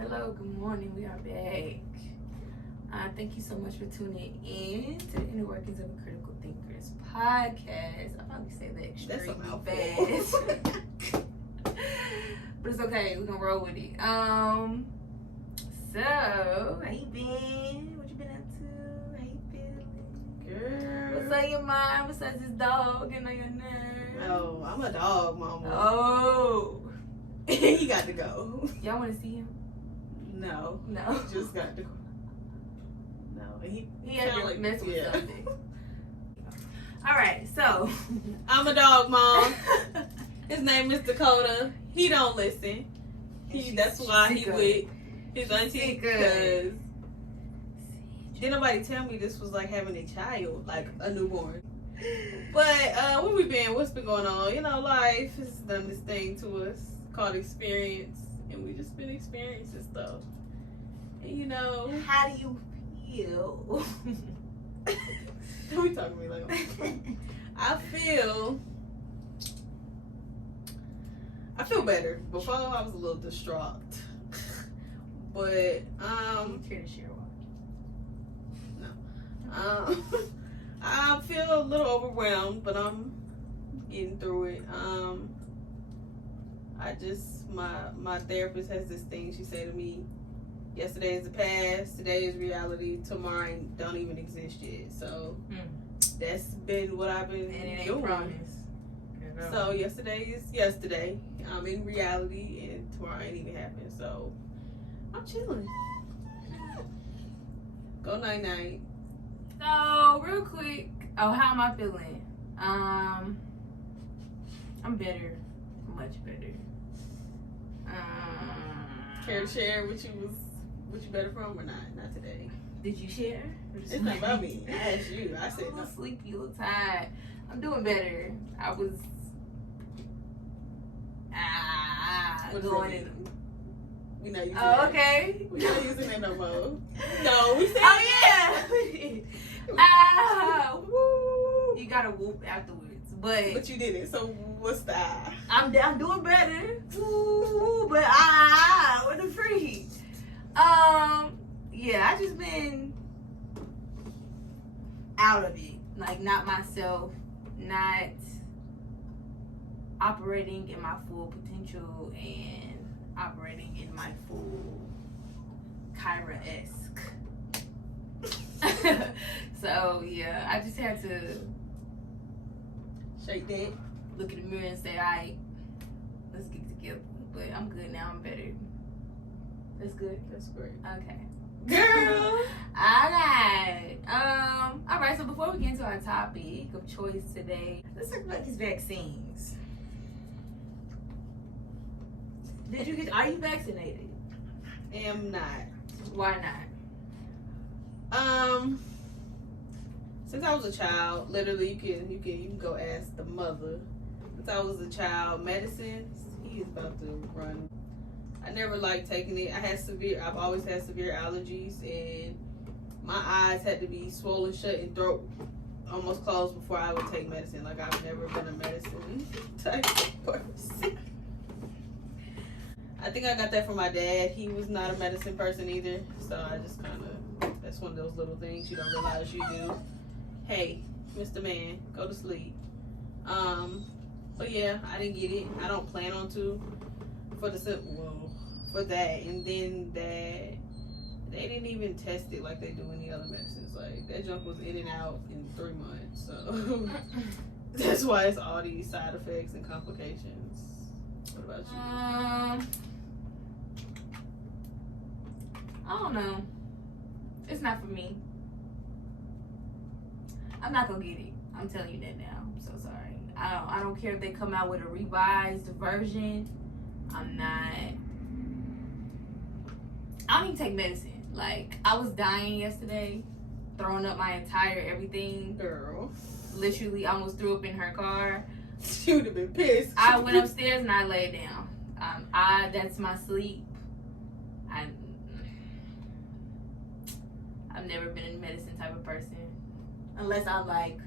Hello, good morning. We are back. Thank you so much for tuning in to the Inner Workings of a Critical Thinkers podcast. I probably say that extremely fast. But it's okay. We're going to roll with it. So, how you been? What you been up to? How you feeling? Girl. What's on your mind besides this dog and on your nerves? Oh, I'm a dog, mama. Oh. He got to go. Y'all want to see him? No. He just got to go. No. He had to like, mess with something. All right, so. I'm a dog, mom. His name is Dakota. He don't listen. That's why he with his auntie, because didn't nobody tell me this was like having a child, like a newborn. But where we been? What's been going on? You know, life has done this thing to us called experience, and we just been experiencing stuff. And you know, how do you feel? Don't be talking to me like I feel better. Before I was a little distraught. But you care to share one? No. I feel a little overwhelmed, but I'm getting through it. My therapist has this thing she said to me, yesterday is the past, today is reality, tomorrow don't even exist yet. So that's been what I've been doing. Promise. So yesterday is yesterday. I'm in reality, and tomorrow ain't even happened. So I'm chilling. Go night night. So real quick, how am I feeling? I'm better, much better. Care to share what you better from or not? Not today. Did you share? It's not about me. I asked you. I said I'm a no. little sleepy, a little tired. I'm doing better. I was going in. We not using that. Okay. We not using that no more. No, we said. Oh yeah. Woo. You gotta whoop afterwards, but you did it. So what's the I? I'm doing better. Woo, but what the freak. Yeah, I just been out of it. Like, not myself, not operating in my full potential and operating in my full Kyra-esque. So, yeah, I just had to shake that, look in the mirror and say, all right, let's get together. But I'm good now. I'm better. That's good. That's great. Okay. Girl. Alright. Alright, so before we get into our topic of choice today, let's talk about these vaccines. Are you vaccinated? Am not. Why not? Since I was a child, literally you can go ask the mother. Since I was a child, medicines, he is about to run. I never liked taking it. I've always had severe allergies, and my eyes had to be swollen shut and throat almost closed before I would take medicine. Like, I've never been a medicine type of person. I think I got that from my dad. He was not a medicine person either, so I just that's one of those little things you don't realize you do. Hey, Mr. Man, go to sleep. But yeah, I didn't get it. I don't plan on to. For that, and then that they didn't even test it like they do any other medicines. Like, that junk was in and out in 3 months, so that's why it's all these side effects and complications. What about you? I don't know. It's not for me. I'm not gonna get it. I'm telling you that now. I'm so sorry. I don't care if they come out with a revised version. I don't even take medicine. Like, I was dying yesterday, throwing up my entire everything. Girl. Literally almost threw up in her car. She would have been pissed. I went upstairs and I laid down. That's my sleep. I've never been a medicine type of person. Unless I'm like,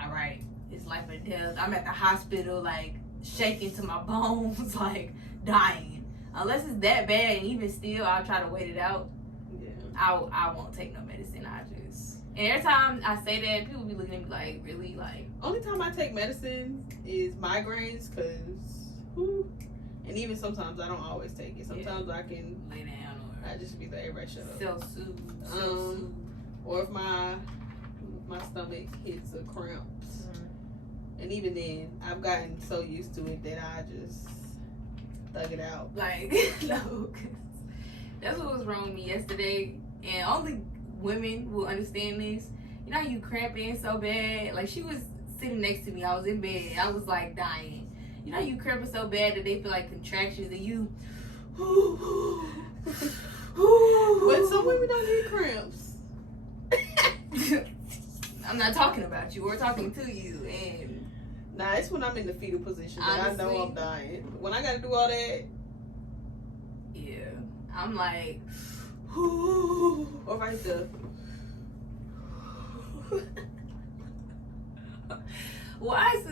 all right, it's life or death. I'm at the hospital, like, shaking to my bones, like, dying. unless it's that bad, and even still, I'll try to wait it out. Yeah. I won't take no medicine. And every time I say that, people be looking at me like, really? Like, only time I take medicine is migraines, and even sometimes I don't always take it. Sometimes I can lay down, or I just be like, everybody shut up. Self-soothe. Or if my stomach hits a cramps, and even then, I've gotten so used to it that I just thug it out. Like, no, 'cause that's what was wrong with me yesterday, and only women will understand this. You know how you cramping so bad? Like, she was sitting next to me. I was in bed. I was like dying. You know how you cramping so bad that they feel like contractions, and you. But some women don't need cramps. I'm not talking about you. We're talking to you, and nah, it's when I'm in the fetal position that honestly, I know I'm dying. When I gotta do all that, yeah, I'm like. Or if I hit the why is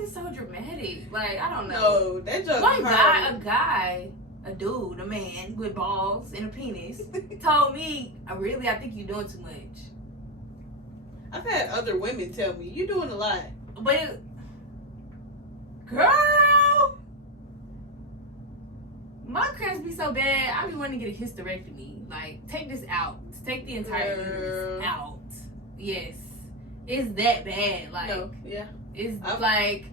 it so dramatic? Like, I don't know. No, that joke One hurt. a dude, a man with balls and a penis, told me, I think you're doing too much. I've had other women tell me, you're doing a lot. But girl, my cramps be so bad, I be wanting to get a hysterectomy. Like, take this out. Take the entire uterus out. Yes. It's that bad. Like, no, yeah. It's like,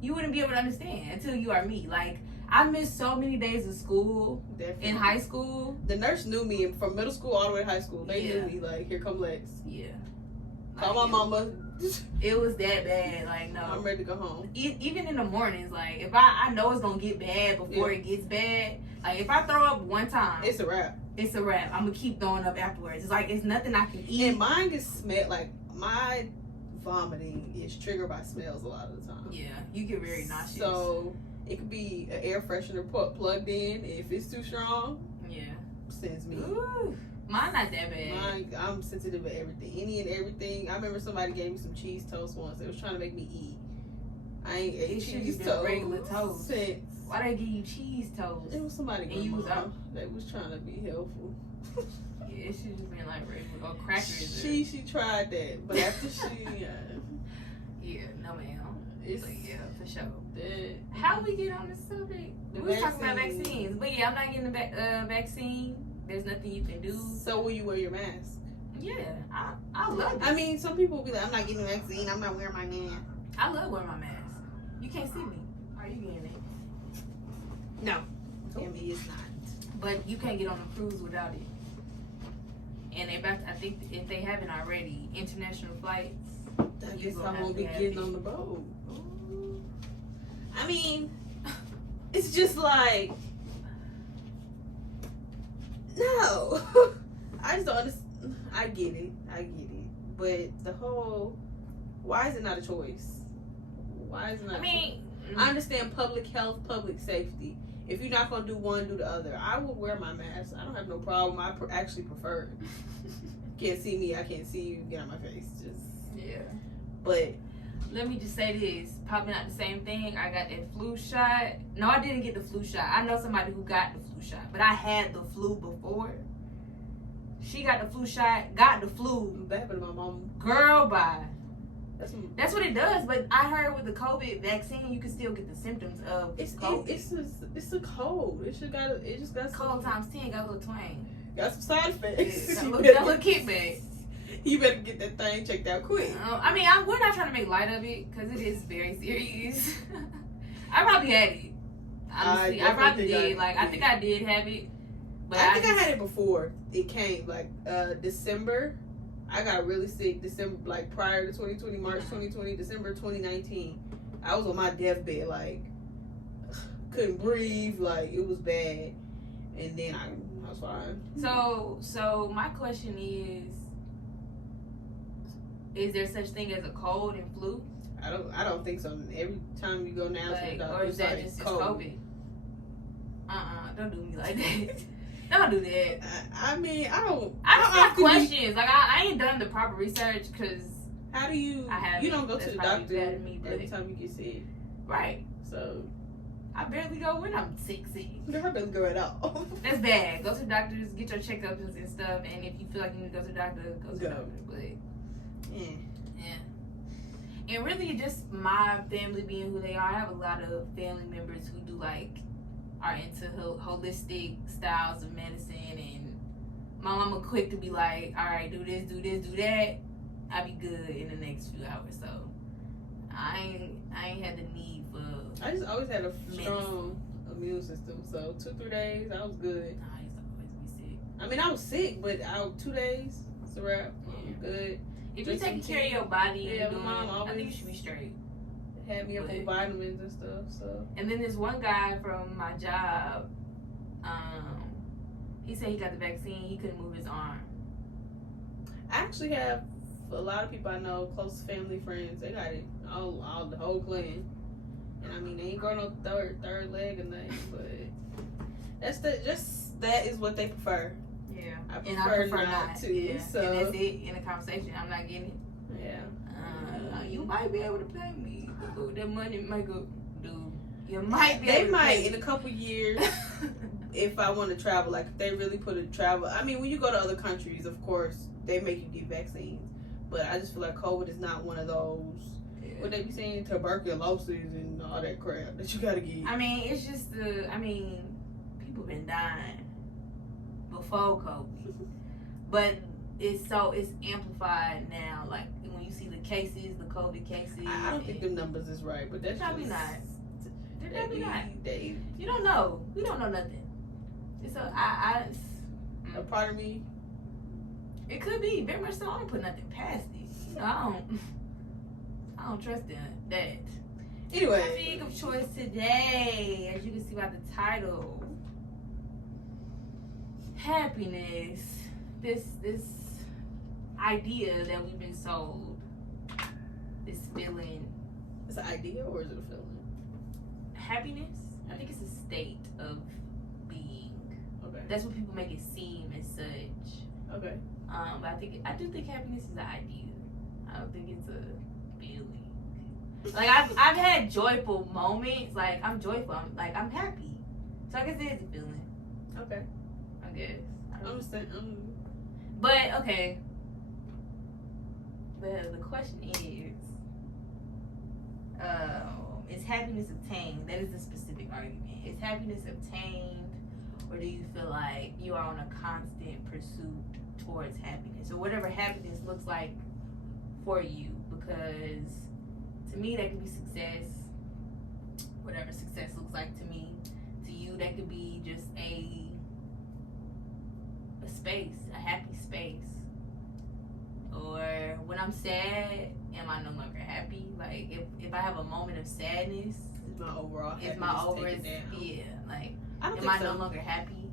you wouldn't be able to understand until you are me. Like, I missed so many days of school. Definitely. In high school. The nurse knew me from middle school all the way to high school. They knew me, like, here come Lex. Yeah. Call my mama. It was that bad. Like, no. I'm ready to go home. Even in the mornings, like, if I know it's going to get bad before it gets bad, like, if I throw up one time. It's a wrap. It's a wrap. I'm going to keep throwing up afterwards. It's like, it's nothing I can eat. And mine gets smelled, like, my vomiting is triggered by smells a lot of the time. Yeah, you get very nauseous. So it could be an air freshener plugged in. If it's too strong, sends me. Ooh, mine not that bad. I'm sensitive to everything, any and everything. I remember somebody gave me some cheese toast once. They was trying to make me eat. I ain't ate cheese toast. Regular toast. Why they give you cheese toast? It was somebody and you was out. They was trying to be helpful. Yeah, it should just been like regular or crackers. She tried that, but after she yeah, no ma'am. It's like, yeah, for sure. That, how we get on this subject? We was talking about vaccines, but yeah, I'm not getting the vaccine. There's nothing you can do. So will you wear your mask? Yeah, I love it. I mean, some people will be like, I'm not getting the vaccine. I'm not wearing my mask. I love wearing my mask. You can't see me. Are you getting it? No. Tammy is not. But you can't get on a cruise without it. And I think if they haven't already, international flights. I guess I won't be getting on the boat. Ooh. I mean, it's just like, no. I just don't understand. I get it. But the whole, why is it not a choice? Why is it not I understand public health, public safety. If you're not going to do one, do the other. I will wear my mask. I don't have no problem. I actually prefer it. Can't see me. I can't see you. Get on my face. Yeah. But let me just say this. Probably not the same thing. I got that flu shot. No, I didn't get the flu shot. I know somebody who got the flu shot. But I had the flu before. She got the flu shot. Got the flu. That happened to my mom. Girl, bye. That's what it does, but I heard with the COVID vaccine, you can still get the symptoms of COVID. It's a cold. It just got cold times 10. Got a little twang. Got some side effects. Yeah, that little kickback. You better get that thing checked out quick. I mean, we're not trying to make light of it because it is very serious. I probably had it. Honestly, I probably did. I think I did have it. But I think I had it before it came. December. I got really sick December, prior to 2020, March 2020, December 2019. I was on my deathbed, couldn't breathe, it was bad. And then I was fine. So my question is there such thing as a cold and flu? I don't think so. Every time you go now to the doctor, or is that just COVID? Don't do me like that. Don't do that. I mean, I don't have questions. I ain't done the proper research because. How do you? You don't go to the doctor every time you get sick, right? So. I barely go when I'm sick. I barely go at all. That's bad. Go to the doctors, get your checkups and stuff, and if you feel like you need to go to the doctor, go to the doctor. But yeah. And really, just my family being who they are. I have a lot of family members who do are into holistic styles of medicine, and my mama quick to be like, all right, do this, do that. I'll be good in the next few hours. So I ain't had the need for. I just always had a strong immune system. So 2-3 days, I was good. I used to always be sick. I mean, I was sick, but 2 days, it's a wrap. I'm good. If you're taking care of your body, my mom always, I think you should be straight. Had me up with vitamins and stuff. So. And then this one guy from my job, he said he got the vaccine. He couldn't move his arm. I actually have a lot of people I know, close family, friends. They got it, all the whole clan. And I mean, they ain't growing no third leg or nothing, but that is what they prefer. Yeah, I prefer not to. Yeah. So. And that's it in the conversation. I'm not getting it. Yeah. You might be able to pay me. That money might go. Dude, you might be. They might in a couple years. If I want to travel, like if they really put a travel. I mean, when you go to other countries, of course they make you get vaccines. But I just feel like COVID is not one of those. What they be saying, tuberculosis and all that crap that you gotta get. I mean, it's just people been dying before COVID, but it's amplified now. Like when you see the cases, the COVID cases. I don't think them numbers is right, but that's probably not. They're probably not. You don't know. We don't know nothing. So a part of me. It could be very much so. I don't put nothing past it. You know, I don't trust that. Anyway, topic of choice today, as you can see by the title, happiness. This idea that we've been sold. This feeling. It's an idea or is it a feeling? Happiness. I think it's a state of being. Okay. That's what people make it seem as such. Okay. But I do think happiness is an idea. I don't think it's a feeling. Like I've had joyful moments. Like I'm joyful. I'm happy. So I guess it is a feeling. Okay. I guess. I understand. But okay. The question is happiness obtained? That is a specific argument. Is happiness obtained, or do you feel like you are on a constant pursuit towards happiness, or whatever happiness looks like for you? Because to me, that could be success. Whatever success looks like to me, to you, that could be just a space, a happy space. Or when I'm sad, am I no longer happy? Like if I have a moment of sadness, is my overall happiness taken down? Yeah, like am I no longer happy?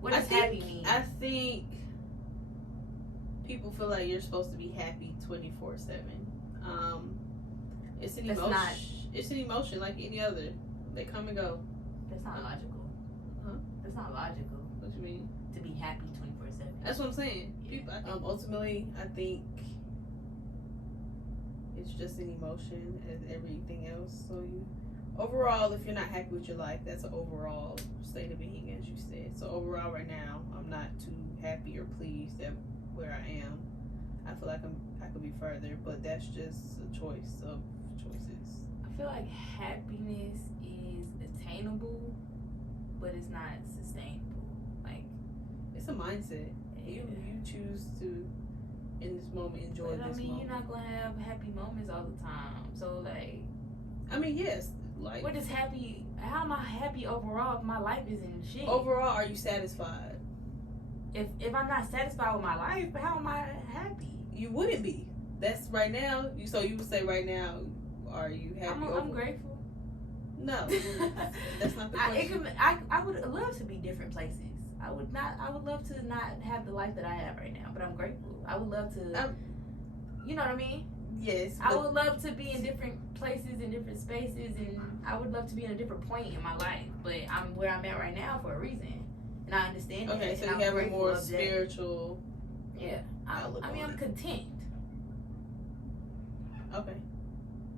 What does happy mean? I think people feel like you're supposed to be happy 24/7. It's an emotion. It's an emotion like any other. They come and go. That's not logical. Huh? That's not logical. What you mean? To be happy 24/7. That's what I'm saying. Yeah. People, ultimately, I think it's just an emotion as everything else. So overall, if you're not happy with your life, that's an overall state of being, as you said. So overall, right now, I'm not too happy or pleased at where I am. I feel like I could be further, but that's just a choice of choices. I feel like happiness is attainable, but it's not sustainable. Like it's a mindset. You choose to, in this moment, enjoy this moment. I mean, you're not gonna have happy moments all the time. So like, I mean, yes. Like, what is happy? How am I happy overall if my life isn't shit? Overall, are you satisfied? If I'm not satisfied with my life, how am I happy? You wouldn't be. That's right now. So you would say right now, are you happy? I'm grateful. No, that's not the question. I would love to be different places. I would love to not have the life that I have right now, but I'm grateful. I would love to. You know what I mean? Yes. I would love to be in different places, in different spaces, and I would love to be in a different point in my life. But I'm where I'm at right now for a reason, and I understand. Okay, that, so you have a more spiritual. Yeah, I mean, I'm content. Okay.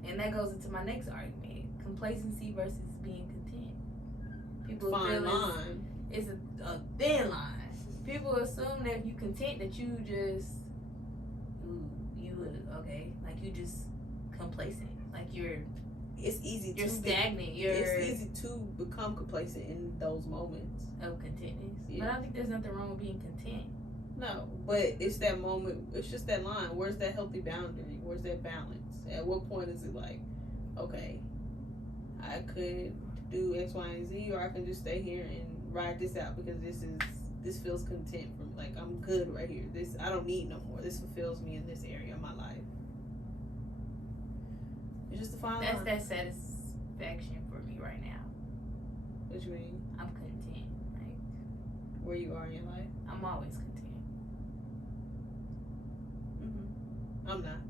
And that goes into my next argument. complacency versus being content. People Fine feel line. it's a thin line. People assume that if you content that you just like you just complacent, like you're stagnant. It's easy to become complacent in those moments of contentness. Yeah. But I think there's nothing wrong with being content. No, but it's that moment. It's just that line. Where's that healthy boundary? Where's that balance? At what point is it like, okay, I could do X, Y, and Z, or I can just stay here and ride this out because this feels content from like I'm good right here. This I don't need no more. This fulfills me in this area of my life. It's just a fine line. That's that satisfaction for me right now. What you mean? I'm content. Like where you are in your life. I'm always content. I'm not.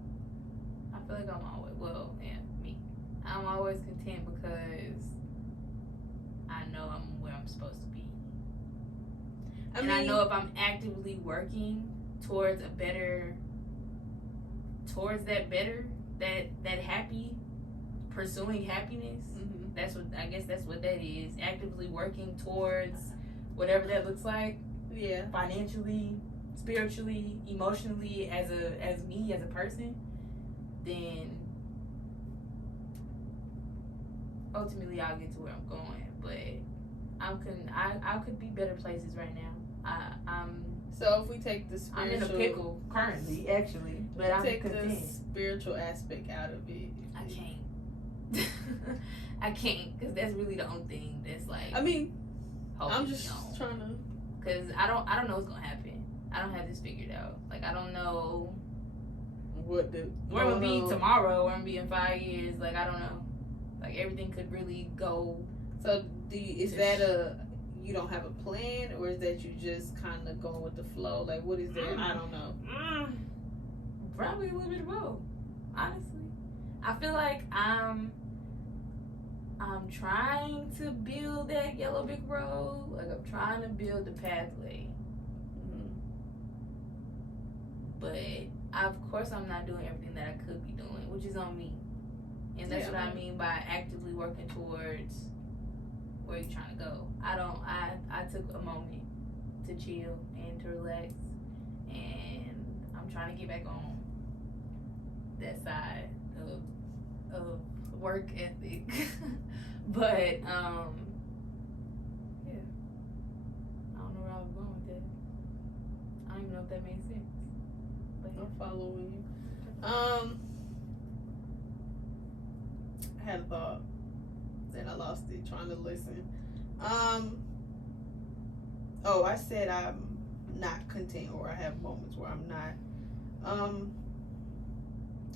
I feel like I'm always content because I know I'm where I'm supposed to be. I know if I'm actively working towards that happy, pursuing happiness. That's what that is. Actively working towards whatever that looks like. Yeah. Financially, spiritually, emotionally, as me as a person, then ultimately I'll get to where I'm going. But I could be better places right now. So if we take the spiritual, I'm in a pickle currently, actually, but I'm take content. the spiritual aspect out of it. I can't. I can't, because that's really the only thing that's like. I mean, I'm just trying to. Because I don't know what's gonna happen. I don't have this figured out. Like I don't know where I'm gonna be tomorrow, where I'm gonna be in 5 years. Like I don't know. Like everything could really go. So is that you don't have a plan, or is that you just kind of going with the flow? Like what is that? I don't know. Probably a little bit of both. Honestly, I feel like I'm trying to build that yellow brick road. Like I'm trying to build the pathway. But of course I'm not doing everything that I could be doing, which is on me. And that's what I mean by actively working towards where you're trying to go. I took a moment to chill and to relax, and I'm trying to get back on that side of work ethic. But yeah, I don't know where I was going with that. I don't even know if that made sense. But I'm following you. I had a thought, then I lost it trying to listen. I said I'm not content, or I have moments where I'm not.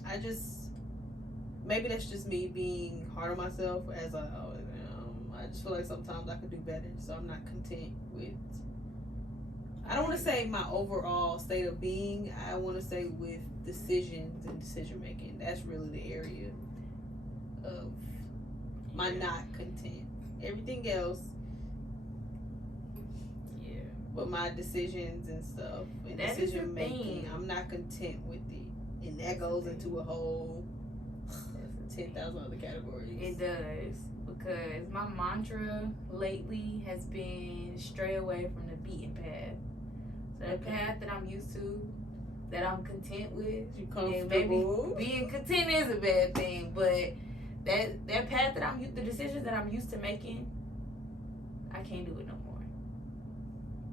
I just, maybe that's just me being hard on myself as I always am. I just feel like sometimes I could do better, so I'm not content with, I don't want to say my overall state of being. I want to say with decisions and decision making. That's really the area of my not content. Everything else, but my decisions and stuff and that decision making, I'm not content with it, and that goes into a whole 10,000 other categories. It does, because my mantra lately has been stray away from the beaten path. So the path that I'm used to, that I'm content with, and maybe being content is a bad thing, but that path that the decisions that I'm used to making, I can't do it no more.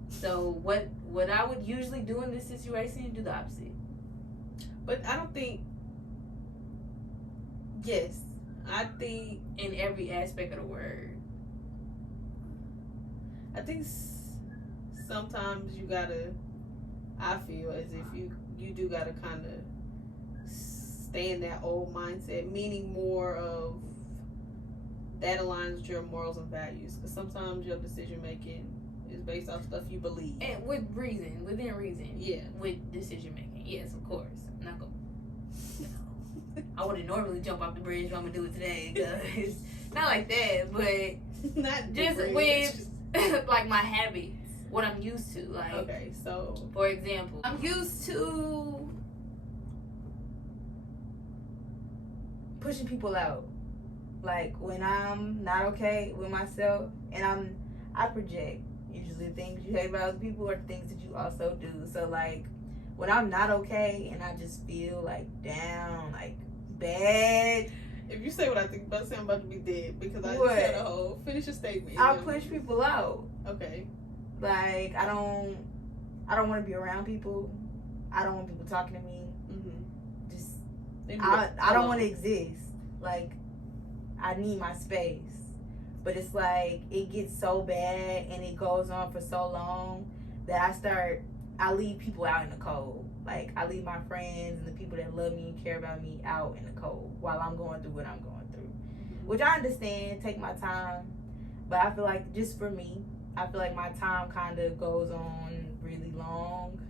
So what I would usually do in this situation, do the opposite. But I don't think. Yes, I think in every aspect of the word. I think sometimes you gotta. I feel as if you do gotta kind of stay in that old mindset, meaning more of that aligns with your morals and values. Because sometimes your decision making is based off stuff you believe, and within reason. Yeah, with decision making. Yes, of course. I'm not gonna. I wouldn't normally jump off the bridge, but I'm gonna do it today. Cause not like that, but not just with like my habits, what I'm used to. Like, okay, so for example, I'm used to pushing people out. Like when I'm not okay with myself, and I project. Usually the things you hate about other people are the things that you also do. So like when I'm not okay and I just feel like down, like bad. If you say what I think about, say I'm about to be dead because I What? just said a whole finish your statement. I'll push people out. Okay. Like I don't want to be around people. I don't want people talking to me. Just I don't want to exist. Like I need my space. But it's like it gets so bad and it goes on for so long that I leave people out in the cold. Like I leave my friends and the people that love me and care about me out in the cold while I'm going through what I'm going through. Which I understand, take my time. But I feel like just for me, I feel like my time kind of goes on really long,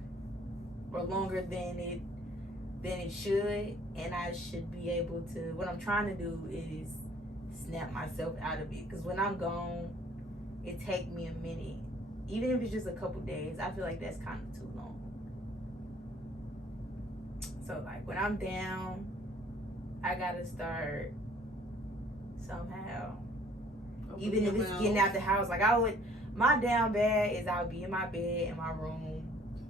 or longer than it should, and I should be able to. What I'm trying to do is snap myself out of it, because when I'm gone, it takes me a minute. Even if it's just a couple days, I feel like that's kind of too long. So like when I'm down, I gotta start somehow. Even if it's getting out the house, like my down bad is I'll be in my bed in my room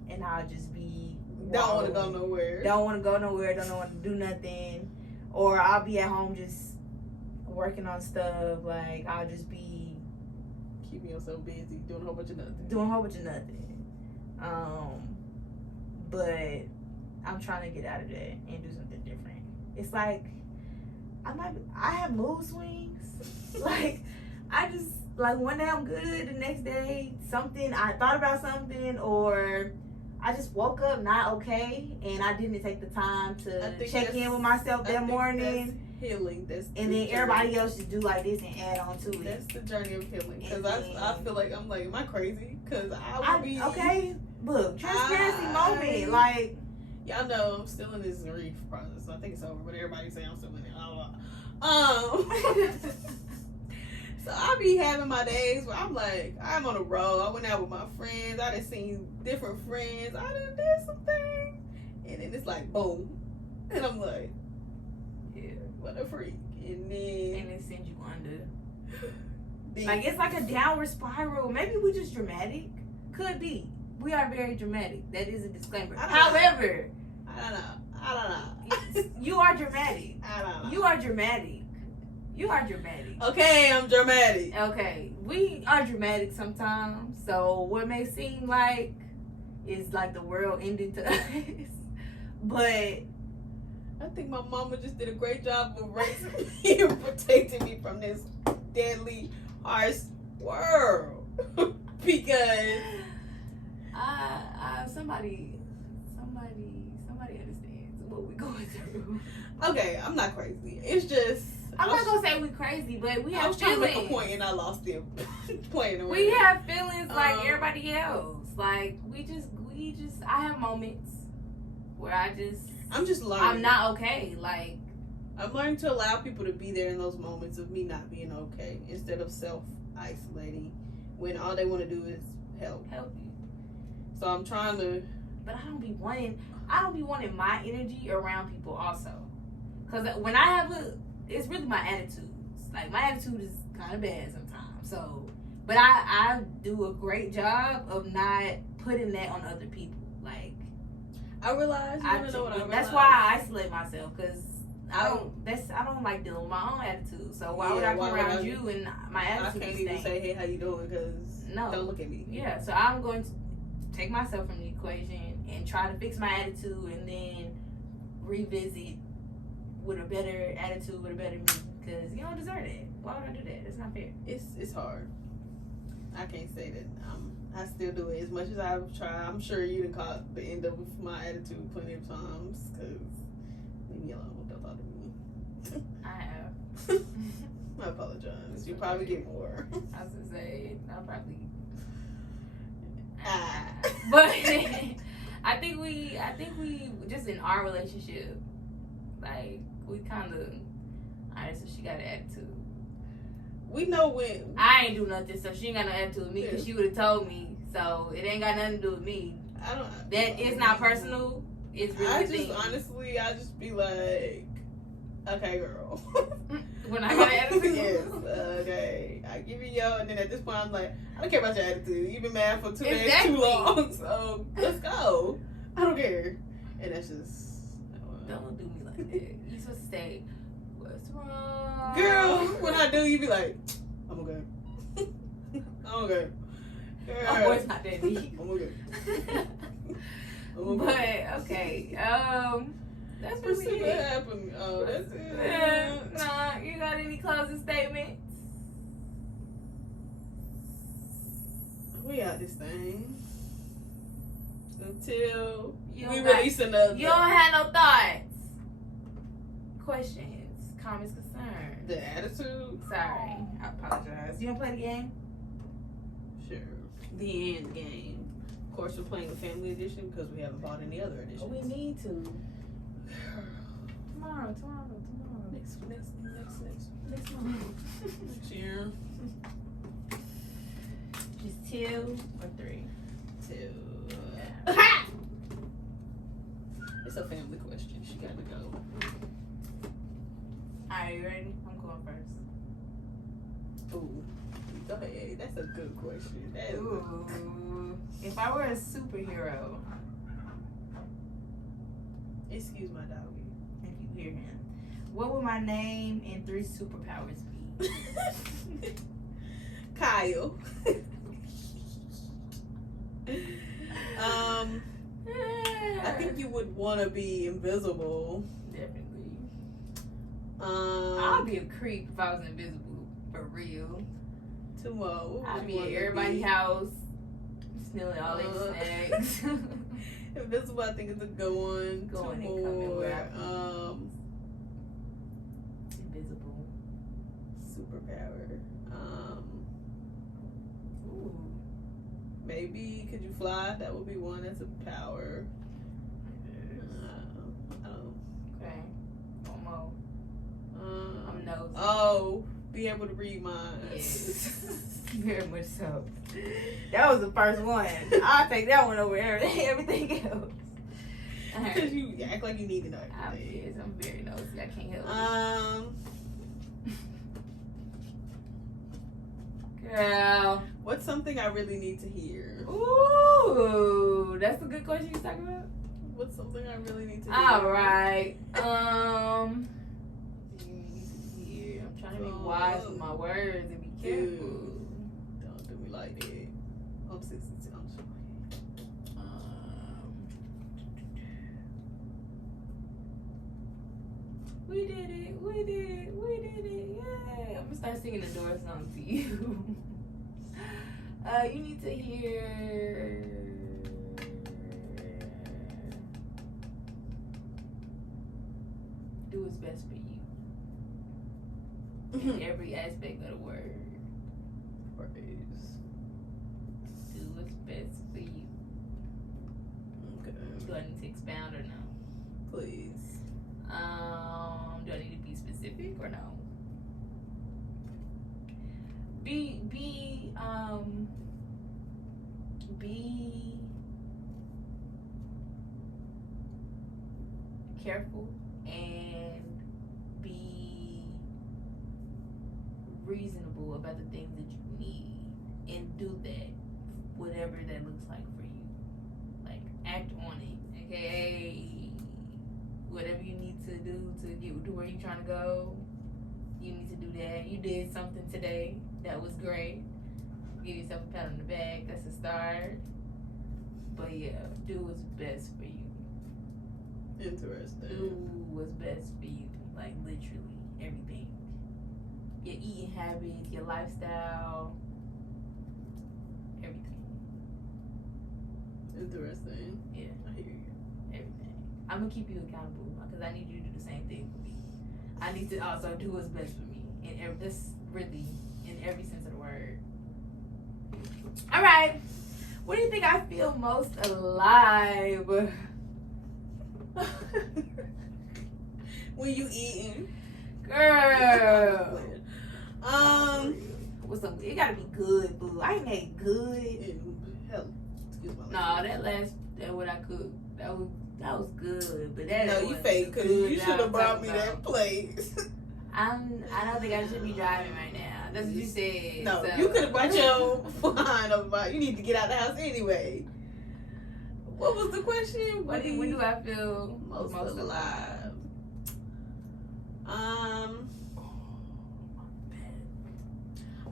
and I'll just be don't want to go nowhere. Don't want to go nowhere. Don't want to do nothing. Or I'll be at home just working on stuff. Like I'll just be keeping yourself busy, doing a whole bunch of nothing. But I'm trying to get out of that and do something different. It's like I have mood swings. Like I just like one day I'm good, the next day I thought about something, or I just woke up not okay and I didn't take the time to check in with myself that morning. That's healing. And then everybody else just do like this and add on to it. That's the journey of healing. Because I feel like I'm like, am I crazy? Because I would be okay. Look, transparency moment. Like y'all know I'm still in this grief process. I think it's over, but everybody say I'm still in it. So I be having my days where I'm like, I'm on a roll. I went out with my friends. I done seen different friends. I done did some things. And then it's like, boom. And I'm like, yeah, what a freak. And it sends you under. Like, it's like a downward spiral. Maybe we just dramatic. Could be. We are very dramatic. That is a disclaimer. However, I don't know. You are dramatic. I don't know. You are dramatic. Okay, I'm dramatic. Okay, we are dramatic sometimes. So what may seem like is like the world ending to us, but I think my mama just did a great job of raising me and protecting me from this deadly, harsh world. Because somebody understands what we're going through. Okay, I'm not crazy. It's just I'm not gonna say we crazy, but we have I was trying to make a point and I lost it. Playing around. We have feelings like everybody else. Like we just. I have moments where I'm just learning. I'm not okay. Like I'm learning to allow people to be there in those moments of me not being okay, instead of self-isolating when all they want to do is help you. So I'm trying to. But I don't be wanting my energy around people also. Because when I have it's really my attitudes. Like, my attitude is kind of bad sometimes. So, but I do a great job of not putting that on other people. Like, I realize, that's why I isolate myself. Because I don't like dealing with my own attitude. So why would I come around you and my attitude? I can't even say, hey, how you doing? Because don't look at me. Yeah, so I'm going to take myself from the equation and try to fix my attitude and then revisit with a better attitude, with a better me, because you don't deserve that. Why would I do that? It's not fair. It's hard. I can't say that. I still do it as much as I've tried. I'm sure you done caught the end of my attitude plenty of times, because leave me alone. Don't talk to me. I have. I apologize. You probably get more. I was gonna say I'll probably. But I think we just in our relationship, like we kind of. Alright, so she got an attitude. We know when I ain't do nothing, so she ain't got no attitude with me because she would have told me. So it ain't got nothing to do with me. It's not personal. It's really. I just be like, okay, girl. When I got an attitude? Yes. Okay. I give you your, and then at this point, I'm like, I don't care about your attitude. You've been mad for 2 days too long. So let's go. I don't care. And that's just. Don't do me like that. You supposed to say, what's wrong? Girl, when I do, you be like, I'm okay. I'm okay. Girl. Of course not that deep. I'm okay. But okay, that's What's really what it. happened? Oh, that's it. Nah, you got any closing statements? We got this thing until You we don't got- release another. You don't have no thoughts, questions, comments, concerns. The attitude. Sorry, I apologize. You want to play the game? Sure. The end game. Of course, we're playing the family edition because we haven't bought any other editions. We need to. Tomorrow. Next month. Next year. Just 2 or 3. 2. Ha! It's a family question. She got to go. Alright, you ready? I'm going first. Ooh. Go ahead. That's a good question. That is Ooh. If I were a superhero, excuse my doggy. if you hear him, what would my name and 3 superpowers be? Kyle. I think you would want to be invisible. Definitely. I'd be a creep if I was invisible, for real. Tomorrow. I'd be at everybody's house, stealing all their snacks. Invisible, I think is a good one. Going and Two coming more. where Invisible. Superpower. Ooh. Maybe could you fly? That would be one. That's a power. Okay. One more. I'm nosy. Oh, be able to read minds. Yes. Very much so. That was the first one. I'll take that one over everything else. Because you act like you need to know I'm everything. very nosy. I can't help it. Girl. What's something I really need to hear? Ooh, that's a good question you're talking about. What's something I really need to hear? All right. I'm trying to be wise with my words and be careful. Don't do me like that. I'm 62. I'm sorry. We did it. Yay. I'm gonna start singing the Doors song to you. You need to hear. Do what's best for you. In every aspect of the word. Praise. Do what's best for you. Okay. Do I need to expound or no? Please. Do I need to be specific or no? Be careful and be reasonable about the things that you need, and do that, whatever that looks like for you. Like, act on it, okay? Whatever you need to do to get to where you're trying to go, you need to do that. You did something today that was great. Give yourself a pat on the back. That's a start. But yeah, do what's best for you. Interesting. Do what's best for you. Like, literally everything. Your eating habits, your lifestyle, everything. Interesting. Yeah. I hear you. Everything. I'm gonna keep you accountable because I need you to do the same thing for me. I need to also do what's best for me. And this really, in every sense of the word. All right. What do you think I feel most alive? When you eating, Girl. what's up? It gotta be good, boo. I ain't made good. Hell, excuse my Nah, that what I cooked. That was good, but that no, you wasn't fake, cause good you that should I'm have brought talking me about. that plate. I don't think I should be driving right now. That's what you said. No, so. you could have brought your own fine over. You need to get out of the house anyway. What was the question? When do I feel most alive?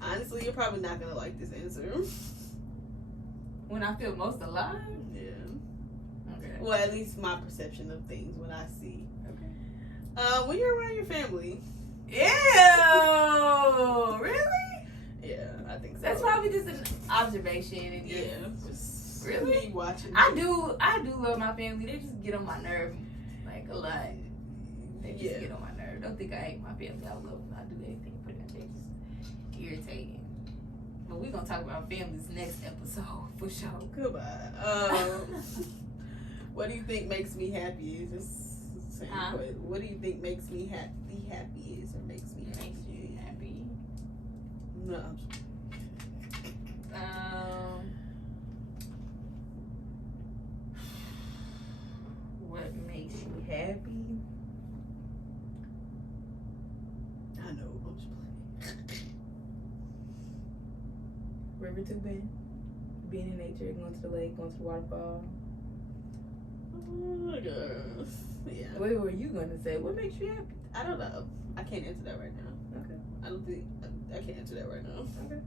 Honestly, you're probably not gonna like this answer. When I feel most alive? Yeah. Okay. Well, at least my perception of things when I see. Okay. When you're around your family. Ew! Really? Yeah, I think so. That's probably just an observation. And just really me watching. I do love my family. They just get on my nerve like a lot. They just get on my nerve. Don't think I hate my family. I love them. I do anything for them. They just irritating. But we're gonna talk about families next episode for sure. Goodbye. What do you think makes me happy? Just saying, what do you think makes me the happiest or makes me happy? No. What makes you happy? I know. I'm just playing. River tubing, being in nature, going to the lake, going to the waterfall. Oh my gosh. Yeah. What were you gonna say? What makes you happy? I don't know. I can't answer that right now. Okay. I don't think I can't answer that right now. Okay.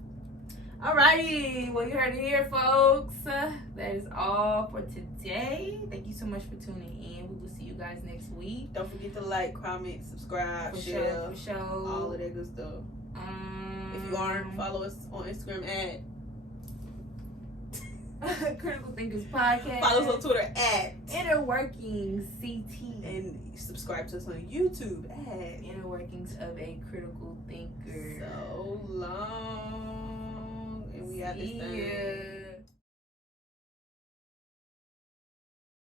Alrighty. Well, you heard it here, folks. That is all for today. Thank you so much for tuning in. We will see you guys next week. Don't forget to like, comment, subscribe, For share, sure. all of that good stuff. If you aren't, follow us on Instagram at Critical Thinkers Podcast. Follow us on Twitter at Inner Workings CT. And subscribe to us on YouTube at Inner Workings of a Critical Thinker. So long. And we got this thing.